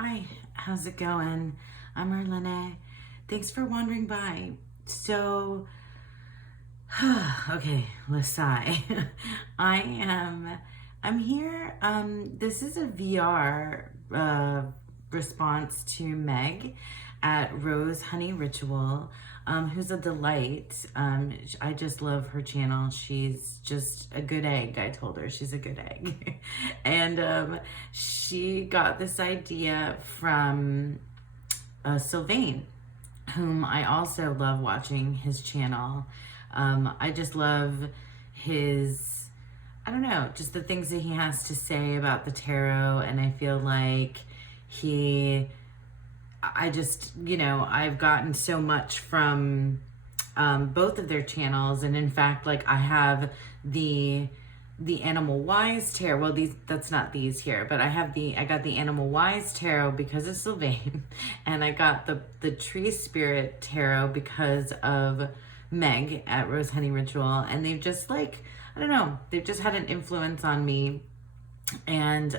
Hi, how's it going? I'm Marlene. Thanks for wandering by. So, okay, let's sigh. I am, I'm here. This is a VR response to Meg at Rose Honey Ritual, who's a delight. I just love her channel. She's just a good egg. I told her she's a good egg. And she got this idea from Sylvain, whom I also love watching his channel. I just love his, I don't know, just the things that he has to say about the tarot. And I feel like I've gotten so much from both of their channels. And in fact, like I have the Animal Wise Tarot. Well, that's not these here, but I got the Animal Wise Tarot because of Sylvain, and I got the Tree Spirit Tarot because of Meg at Rose Honey Ritual. And they've just like, I don't know, they've just had an influence on me, and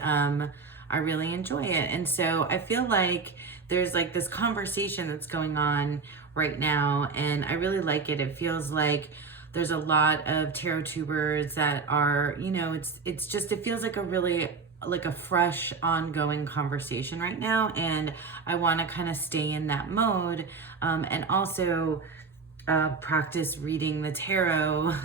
I really enjoy it. And so I feel like there's like this conversation that's going on right now, and I really like it. It feels like there's a lot of tarot tubers that are, it feels like a fresh ongoing conversation right now. And I want to kind of stay in that mode, and also practice reading the tarot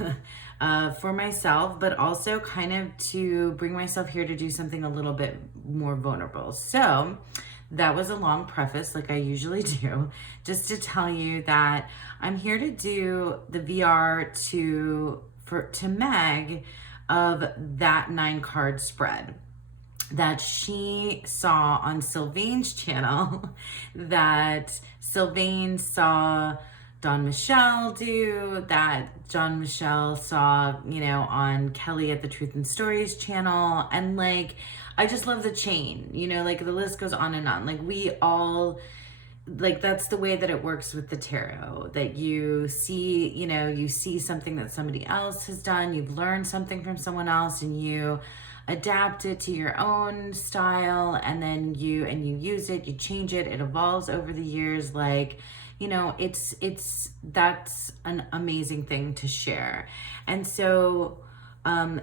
for myself, but also kind of to bring myself here to do something a little bit more vulnerable. So that was a long preface, like I usually do, just to tell you that I'm here to do the VR to Meg of that 9-card spread that she saw on Sylvain's channel, that Sylvain saw Don Michelle do, that John Michelle saw, on Kelly at the Truth and Stories channel. And like, I just love the chain, like the list goes on and on. Like we all, like that's the way that it works with the tarot, that you see something that somebody else has done, you've learned something from someone else, and you adapt it to your own style, and then you use it, you change it, it evolves over the years. Like, that's an amazing thing to share. And so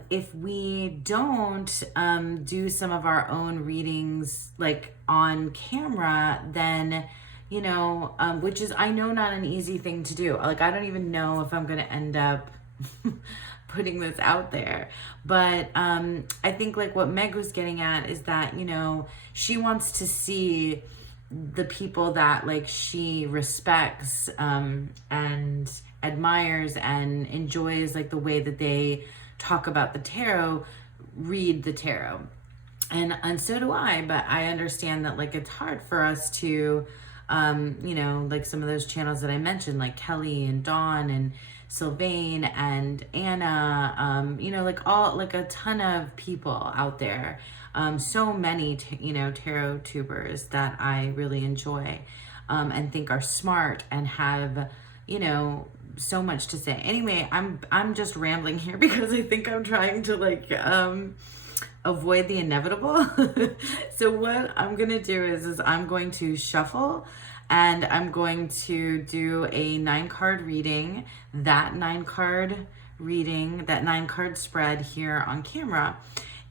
if we don't do some of our own readings like on camera, then which is, I know, not an easy thing to do. Like, I don't even know if I'm going to end up putting this out there. But I think like what Meg was getting at is that, she wants to see the people that like she respects and admires and enjoys, like the way that they talk about the tarot, read the tarot. And so do I, but I understand that like it's hard for us to like some of those channels that I mentioned, like Kelly and Dawn and Sylvain and Anna, like a ton of people out there. So many, tarot tubers that I really enjoy and think are smart and have, so much to say. Anyway, I'm just rambling here because I think I'm trying to like avoid the inevitable. So what I'm gonna do is I'm going to shuffle, and I'm going to do a 9-card reading, that 9-card spread here on camera.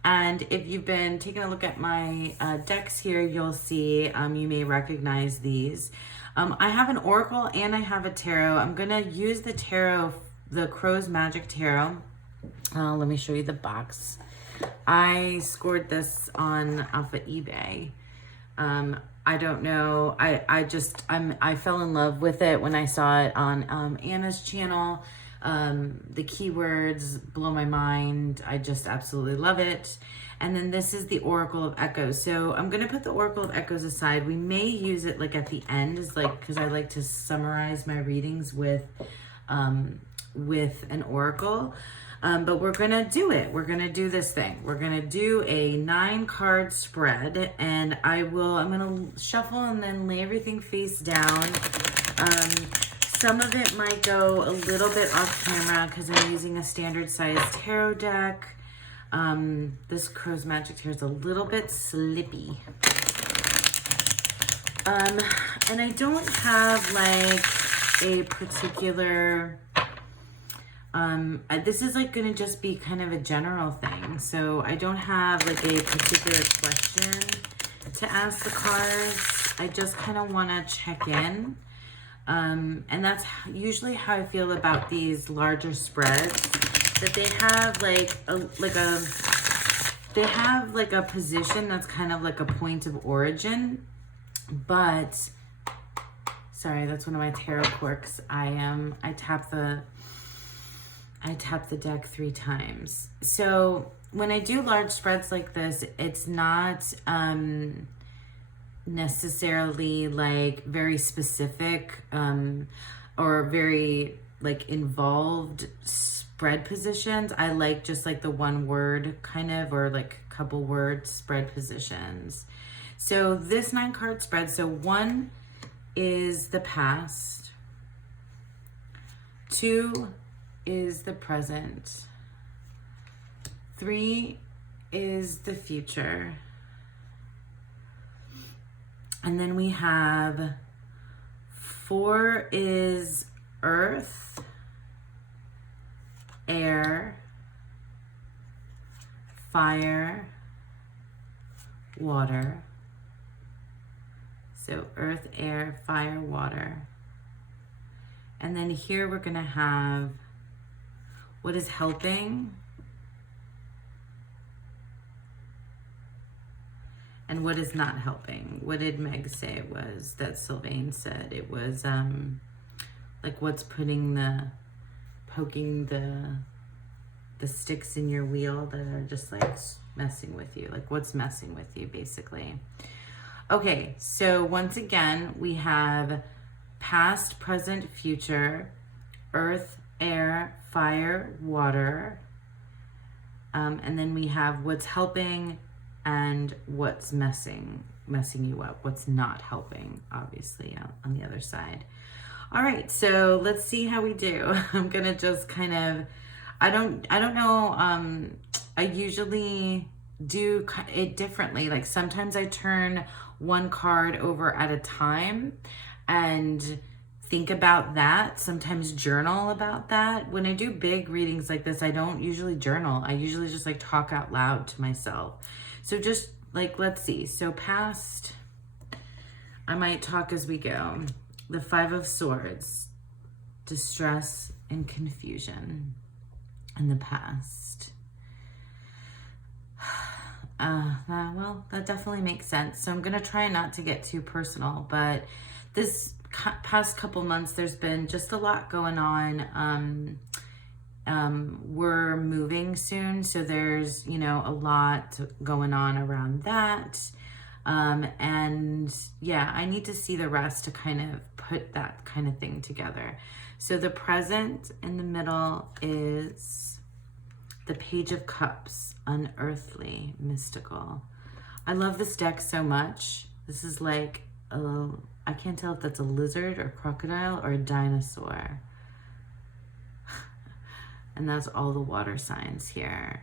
And if you've been taking a look at my decks here, you'll see, you may recognize these. I have an oracle and I have a tarot. I'm gonna use the tarot, the Crow's Magic Tarot. Let me show you the box. I scored this on off of eBay. I don't know. I fell in love with it when I saw it on Anna's channel. The keywords blow my mind. I just absolutely love it. And then this is the Oracle of Echoes. So I'm going to put the Oracle of Echoes aside. We may use it like at the end, is like, because I like to summarize my readings with an oracle. But we're going to do it. We're going to do this thing. We're going to do a 9-card spread, and I'm going to shuffle and then lay everything face down. Some of it might go a little bit off camera because I'm using a standard size tarot deck. This Crow's Magic Tear is a little bit slippy. And I don't have like a particular, this is like gonna just be kind of a general thing. So I don't have like a particular question to ask the cards. I just kind of wanna check in. And that's usually how I feel about these larger spreads, that they have they have like a position that's kind of like a point of origin. But sorry, that's one of my tarot quirks. I tap the deck 3 times. So when I do large spreads like this, it's not necessarily like very specific or very like involved spread positions. I like just like the one word kind of, or like a couple word spread positions. So this 9 card spread, so 1 is the past, 2 is the present, 3 is the future, and then we have 4 is earth, air, fire, water. So earth, air, fire, water. And then here we're gonna have what is helping and what is not helping. What did Meg say it was that Sylvain said? It was like what's poking the sticks in your wheel that are just like messing with you. Like what's messing with you basically. Okay, so once again, we have past, present, future, earth, air, fire, water. And then we have what's helping and what's messing you up, what's not helping, obviously, on the other side. All right, so let's see how we do. I'm gonna just kind of, I don't know, I usually do it differently. Like sometimes I turn 1 card over at a time and think about that. Sometimes journal about that. When I do big readings like this, I don't usually journal. I usually just like talk out loud to myself. So just like, let's see. So past, I might talk as we go. The 5 of Swords, distress and confusion in the past. Well, that definitely makes sense. So I'm going to try not to get too personal, but this past couple months, there's been just a lot going on. We're moving soon, so there's, you know, a lot going on around that. And yeah, I need to see the rest to kind of put that kind of thing together. So the present in the middle is the Page of Cups, unearthly, mystical. I love this deck so much. This is like, I can't tell if that's a lizard or crocodile or a dinosaur. And that's all the water signs here.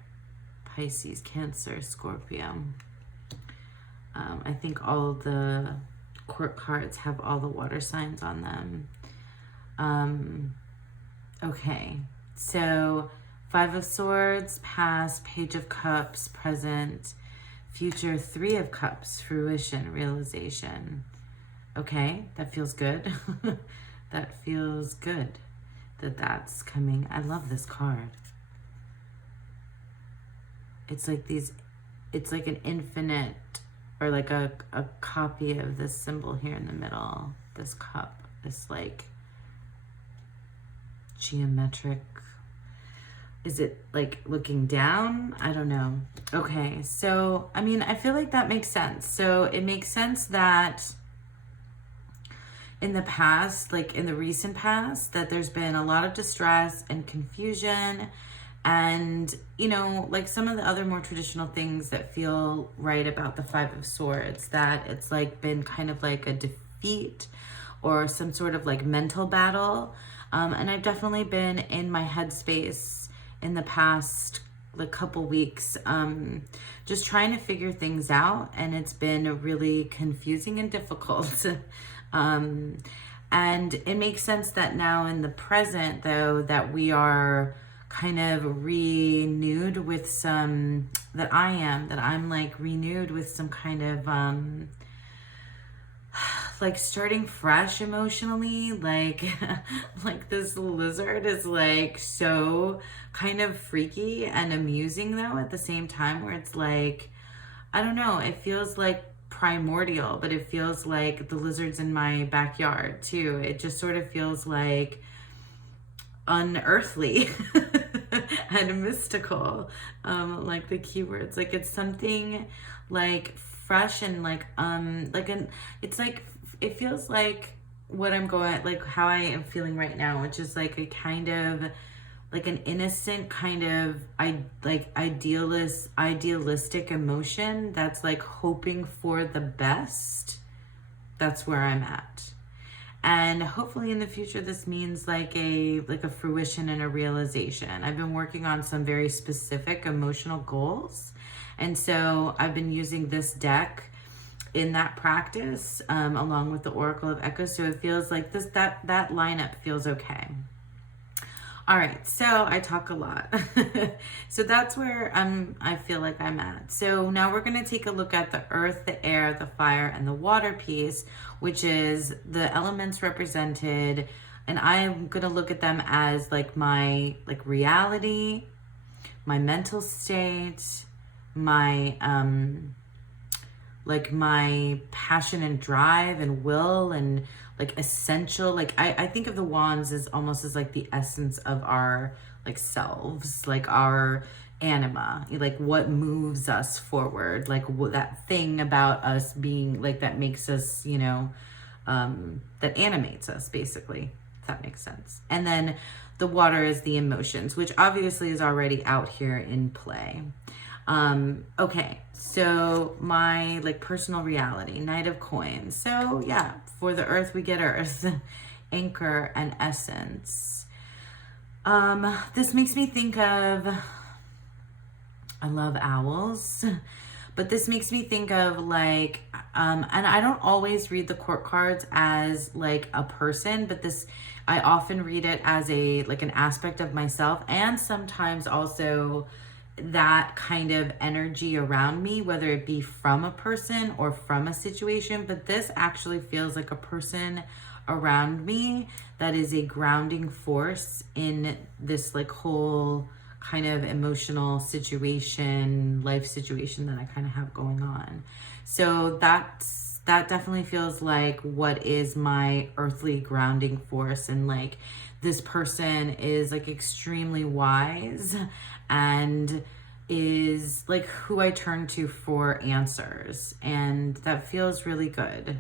Pisces, Cancer, Scorpio. I think all the court cards have all the water signs on them. Okay, so 5 of Swords, past, Page of Cups, present, future, 3 of Cups, fruition, realization. Okay, that feels good. That feels good that that's coming. I love this card. It's like these, it's like an infinite, or like a copy of this symbol here in the middle, this cup, this like geometric, is it like looking down? I don't know. Okay, so, I mean, I feel like that makes sense. So it makes sense that in the past, like in the recent past, that there's been a lot of distress and confusion and, you know, like some of the other more traditional things that feel right about the 5 of Swords, that it's like been kind of like a defeat or some sort of like mental battle. And I've definitely been in my headspace in the past like couple weeks, just trying to figure things out, and it's been really confusing and difficult. And it makes sense that now in the present, though, that we are kind of renewed with some, that I'm like renewed with some kind of like starting fresh emotionally, like like this lizard is like so kind of freaky and amusing though at the same time, where it's like, I don't know, it feels like primordial, but it feels like the lizard's in my backyard too. It just sort of feels like unearthly and mystical, like the keywords, like it's something like fresh and like an, it's like, it feels like what I'm going, like how I am feeling right now, which is like a kind of like an innocent kind of idealistic emotion that's like hoping for the best. That's where I'm at. And hopefully in the future, this means like a fruition and a realization. I've been working on some very specific emotional goals. And so I've been using this deck in that practice, along with the Oracle of Echoes. So it feels like that lineup feels okay. All right, so I talk a lot. So that's where I feel like I'm at. So now we're going to take a look at the earth, the air, the fire, and the water piece, which is the elements represented. And I'm going to look at them as like my like reality, my mental state, my like my passion and drive and will and like essential, like I think of the wands as almost as like the essence of our like selves, like our anima, like what moves us forward, like that thing about us being like that makes us, you know, that animates us basically, if that makes sense. And then the water is the emotions, which obviously is already out here in play. Okay, so my like personal reality, Knight of Coins. So yeah, for the earth, we get earth, anchor, and essence. This makes me think of, I love owls, but this makes me think of like, and I don't always read the court cards as like a person, but this, I often read it as a, like an aspect of myself, and sometimes also that kind of energy around me, whether it be from a person or from a situation. But this actually feels like a person around me that is a grounding force in this like whole kind of emotional situation, life situation that I kind of have going on. So that definitely feels like what is my earthly grounding force. And like this person is like extremely wise and is like who I turn to for answers, and that feels really good.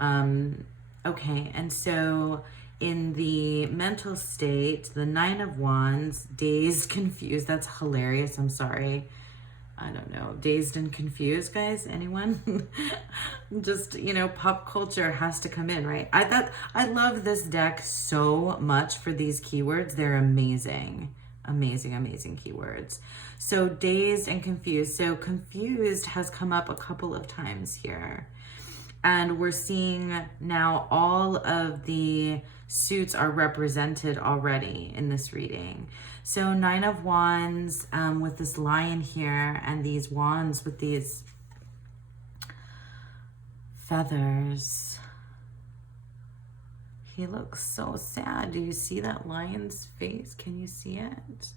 Okay, and so in the mental state, the Nine of Wands, dazed, confused. That's hilarious. I'm sorry. I don't know. Dazed and confused, guys? Anyone? Just, you know, pop culture has to come in, right? I love this deck so much for these keywords. They're amazing. Amazing keywords. So dazed and confused. So confused has come up a couple of times here. And we're seeing now all of the suits are represented already in this reading. So Nine of Wands with this lion here, and these wands with these feathers. He looks so sad. Do you see that lion's face? Can you see it?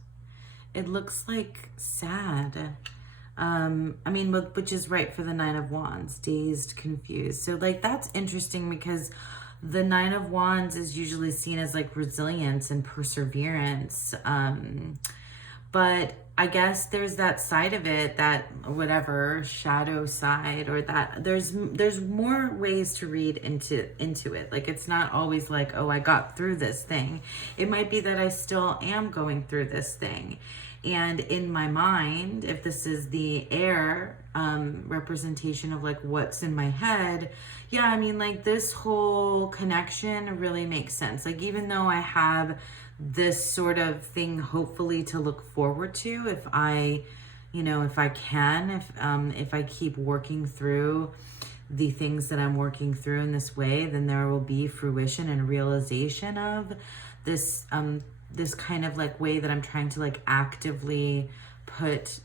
It looks like sad. I mean, which is right for the Nine of Wands, dazed, confused. So like, that's interesting because the Nine of Wands is usually seen as like resilience and perseverance. But I guess there's that side of it, that whatever shadow side, or that there's more ways to read into it. Like, it's not always like, oh, I got through this thing. It might be that I still am going through this thing. And in my mind, if this is the air representation of like what's in my head, yeah, I mean, like this whole connection really makes sense. Like, even though I have this sort of thing hopefully to look forward to if I, if I can, if I keep working through the things that I'm working through in this way, then there will be fruition and realization of this this kind of like way that I'm trying to like actively put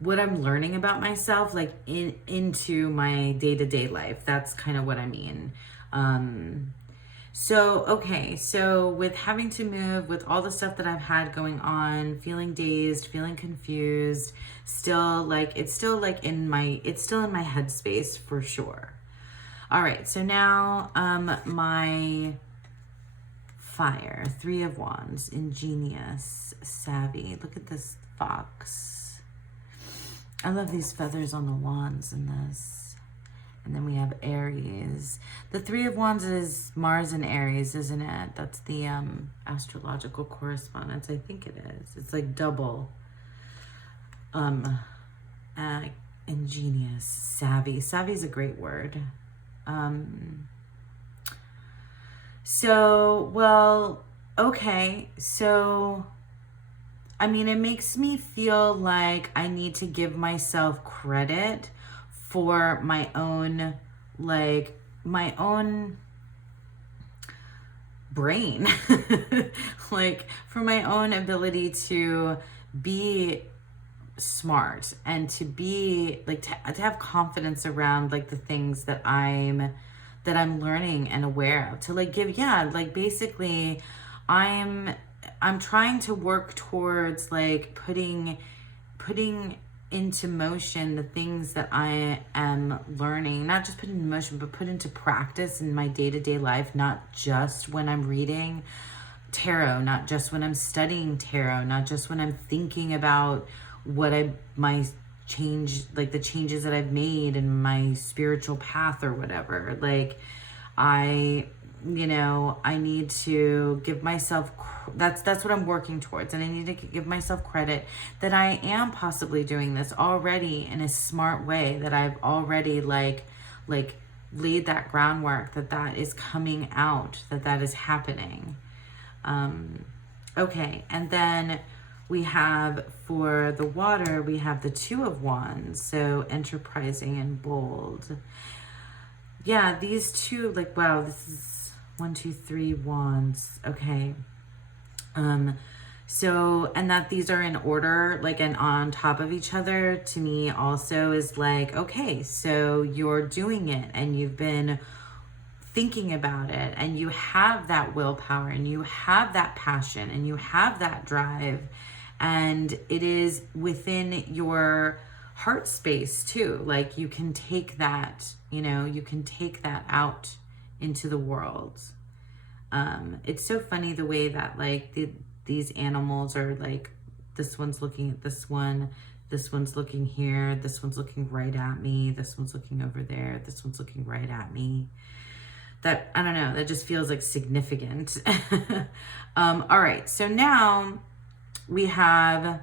what I'm learning about myself like into my day-to-day life. That's kind of what I mean. So with having to move, with all the stuff that I've had going on, feeling dazed, feeling confused, it's still in my headspace for sure. All right, so now my fire, 3 of Wands, ingenious, savvy. Look at this fox. I love these feathers on the wands in this. And then we have Aries. The 3 of Wands is Mars and Aries, isn't it? That's the astrological correspondence. I think it is. It's like double. Ingenious, savvy. Savvy is a great word. Okay. So, I mean, it makes me feel like I need to give myself credit for my own brain, like for my own ability to be smart and to be like, to have confidence around like the things that I'm learning and aware of, to like basically I'm trying to work towards like putting into motion the things that I am learning, not just put into motion, but put into practice in my day-to-day life, not just when I'm reading tarot, not just when I'm studying tarot, not just when I'm thinking about the changes that I've made in my spiritual path or whatever. Like I need to give myself, that's what I'm working towards. And I need to give myself credit that I am possibly doing this already in a smart way, that I've already like laid that groundwork, that is coming out, that is happening. Okay. And then we have, for the water, we have the 2 of Wands. So enterprising and bold. Yeah, these two, like, wow, this is 1, 2, 3 wands. Okay. So, and that these are in order, like, and on top of each other, to me also is like, okay, so you're doing it and you've been thinking about it and you have that willpower and you have that passion and you have that drive, and it is within your heart space too. Like you can take that, you can take that out into the world. It's so funny the way that like these animals are like, this one's looking at this one's looking here, this one's looking right at me, this one's looking over there, this one's looking right at me. That, I don't know, that just feels like significant. All right, so now we have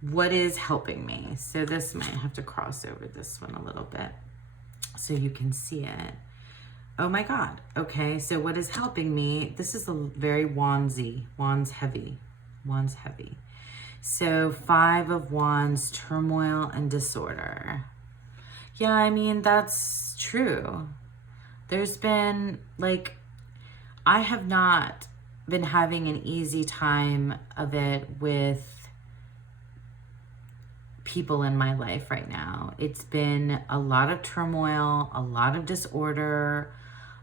what is helping me. So this might have to cross over this one a little bit so you can see it. Oh my God. Okay, so what is helping me? This is a very wandsy, wands heavy. So 5 of Wands, turmoil and disorder. Yeah, I mean, that's true. There's been like, I have not been having an easy time of it with people in my life right now. It's been a lot of turmoil, a lot of disorder,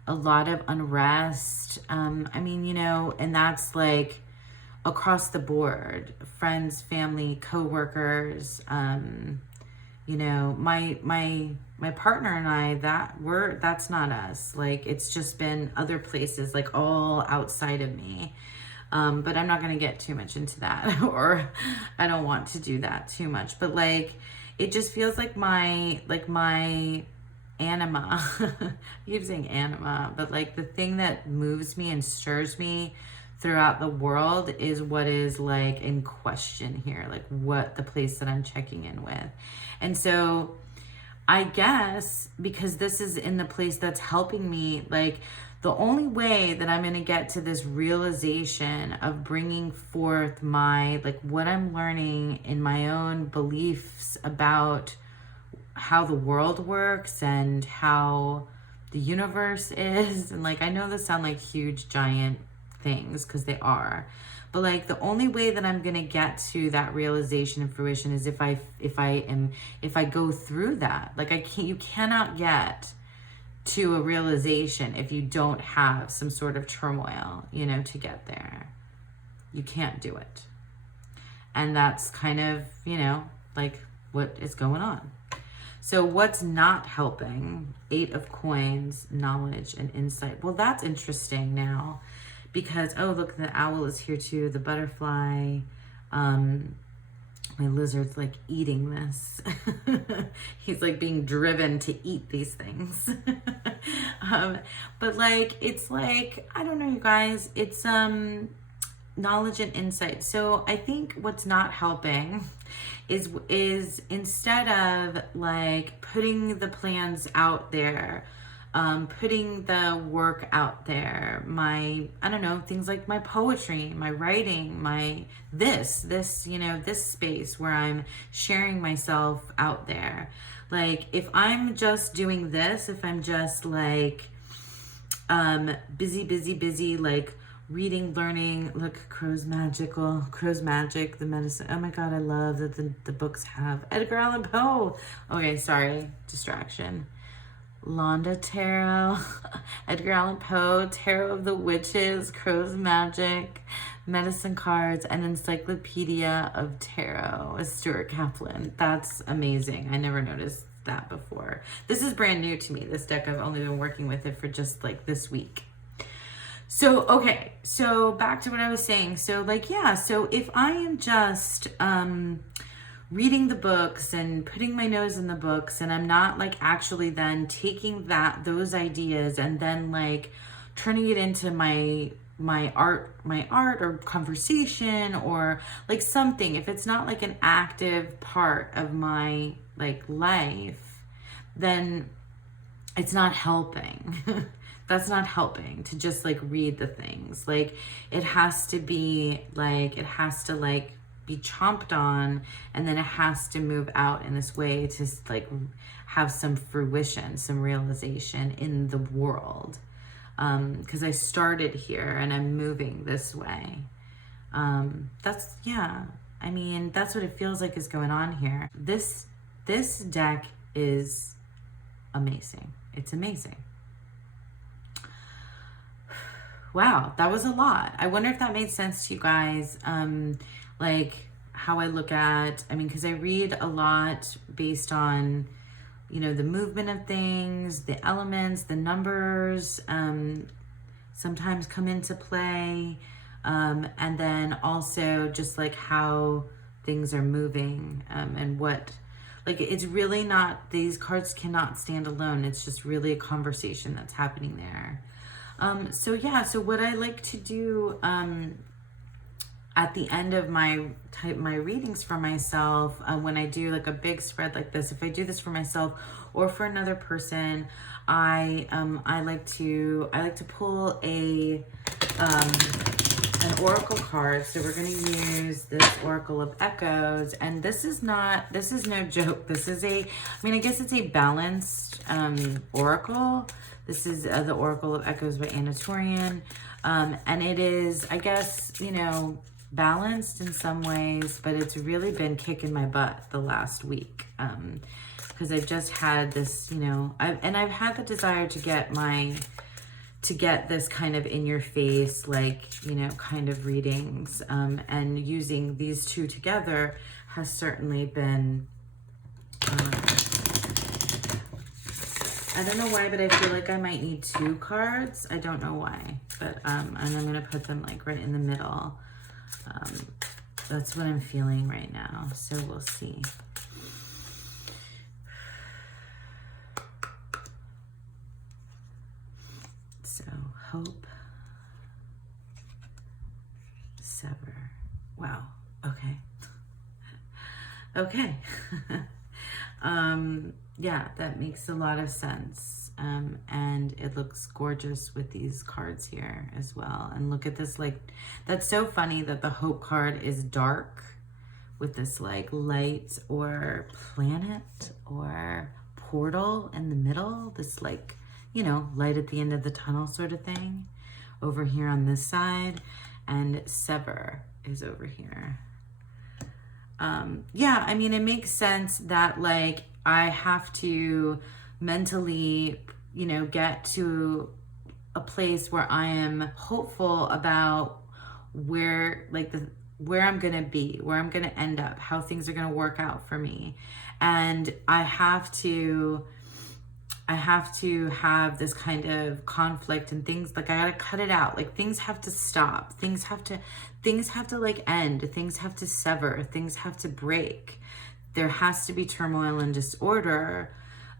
a lot of unrest. I mean, and that's like across the board, friends, family, coworkers, my partner and I, that's not us. Like, it's just been other places, like all outside of me. But I'm not going to get too much into that, or I don't want to do that too much, but like, it just feels like my anima, I keep saying anima, but like the thing that moves me and stirs me throughout the world is what is like in question here, like what the place that I'm checking in with. And so I guess because this is in the place that's helping me, like the only way that I'm going to get to this realization of bringing forth my, like what I'm learning in my own beliefs about how the world works and how the universe is. And like, I know those sound like huge, giant things because they are. But like the only way that I'm gonna get to that realization and fruition is if I go through that. Like you cannot get to a realization if you don't have some sort of turmoil, to get there. You can't do it. And that's kind of, like what is going on. So what's not helping? 8 of Coins, knowledge and insight. Well, that's interesting now because, oh, look, the owl is here too, the butterfly. My lizard's like eating this. He's like being driven to eat these things. But like, it's like, I don't know, you guys, it's knowledge and insight. So I think what's not helping is instead of like putting the plans out there, putting the work out there, I don't know, things like my poetry, my writing, this space where I'm sharing myself out there. Like if I'm just doing this, if I'm just like busy, like reading, learning, look, Crow's Magic, the medicine. Oh my God, I love that the books have Edgar Allan Poe. Okay, sorry, distraction. Londa Tarot, Edgar Allan Poe, Tarot of the Witches, Crow's Magic, Medicine Cards, and Encyclopedia of Tarot, Stuart Kaplan. That's amazing. I never noticed that before. This is brand new to me, this deck. I've only been working with it for just like this week. So, okay, so back to what I was saying. So like, yeah, so if I am just reading the books and putting my nose in the books, and I'm not like actually then taking those ideas and then like turning it into my art or conversation or like something, if it's not like an active part of my like life, then it's not helping. That's not helping to just like read the things. Like it has to be be chomped on, and then it has to move out in this way to like have some fruition, some realization in the world. Because I started here and I'm moving this way. That's what it feels like is going on here. This deck is amazing. It's amazing. Wow, that was a lot. I wonder if that made sense to you guys. Like how I look at, because I read a lot based on, the movement of things, the elements, the numbers, sometimes come into play. And then also just like how things are moving, and what, like, it's really not, these cards cannot stand alone. It's just really a conversation that's happening there. So what I like to do at the end of my readings for myself, when I do like a big spread like this, if I do this for myself or for another person, I like to pull an oracle card. So we're going to use this Oracle of Echoes, and this is no joke. This is I guess it's a balanced oracle. This is the Oracle of Echoes by Anna Torian. And it is, I guess, balanced in some ways, but it's really been kicking my butt the last week. Because I've just had this, I've had the desire to get this kind of in your face, like, kind of readings. And using these two together has certainly been, I don't know why, but I feel like I might need 2 cards. I don't know why, but and I'm gonna put them like right in the middle. That's what I'm feeling right now. So we'll see. So hope, sever. Wow. Okay. Okay. Yeah, that makes a lot of sense. And it looks gorgeous with these cards here as well. And look at this, like, that's so funny that the Hope card is dark with this like light or planet or portal in the middle. This like, you know, light at the end of the tunnel sort of thing over here on this side. And Sever is over here. Yeah, I mean, it makes sense that like I have to mentally, you know, get to a place where I am hopeful about where like where I'm going to be, where I'm going to end up, how things are going to work out for me. And I have to have this kind of conflict and things like I gotta cut it out. Like things have to stop. Things have to like end. Things have to sever. Things have to break. There has to be turmoil and disorder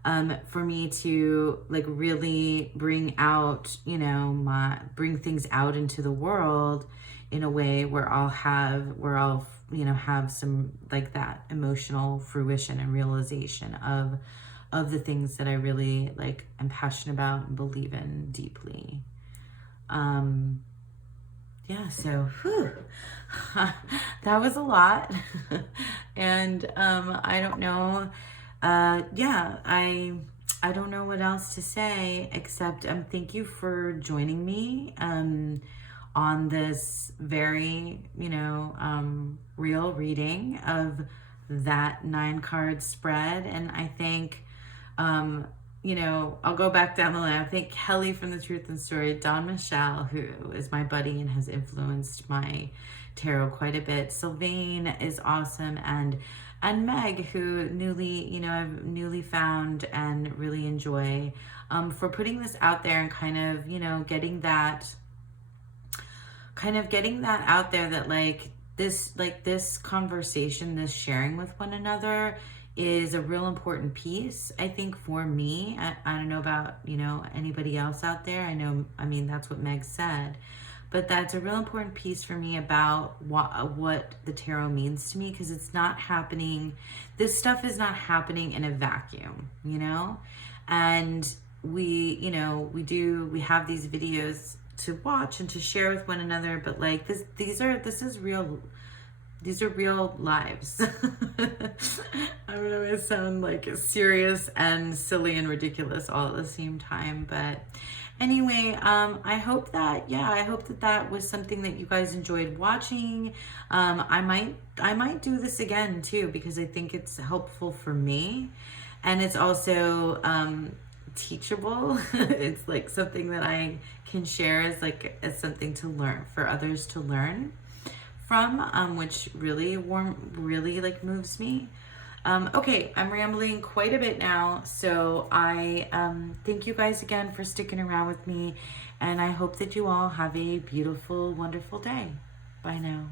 for me to like really bring out, you know, bring things out into the world in a way where I'll you know, have some like that emotional fruition and realization of the things that I really like am passionate about and believe in deeply. Yeah, so whew, that was a lot. And I don't know. Yeah, I don't know what else to say except thank you for joining me on this very, you know, real reading of that 9-card spread. And I think you know, I'll go back down the line. I think Kelly from The Truth and Story, Don Michelle, who is my buddy and has influenced my tarot quite a bit. Sylvain is awesome, and Meg, who I've newly found and really enjoy, for putting this out there and kind of, you know, getting that out there that this conversation, this sharing with one another is a real important piece, I think, for me. I don't know about, you know, anybody else out there. I mean, that's what Meg said. But that's a real important piece for me about what the tarot means to me, because it's not happening. This stuff is not happening in a vacuum, you know? And we have these videos to watch and to share with one another, but like these are real lives. I don't know, it sounds like serious and silly and ridiculous all at the same time. But anyway, I hope that was something that you guys enjoyed watching. I might do this again too, because I think it's helpful for me. And it's also teachable. It's like something that I can share as something to learn, for others to learn from, which really like moves me. Okay, I'm rambling quite a bit now, so I thank you guys again for sticking around with me, and I hope that you all have a beautiful, wonderful day. Bye now.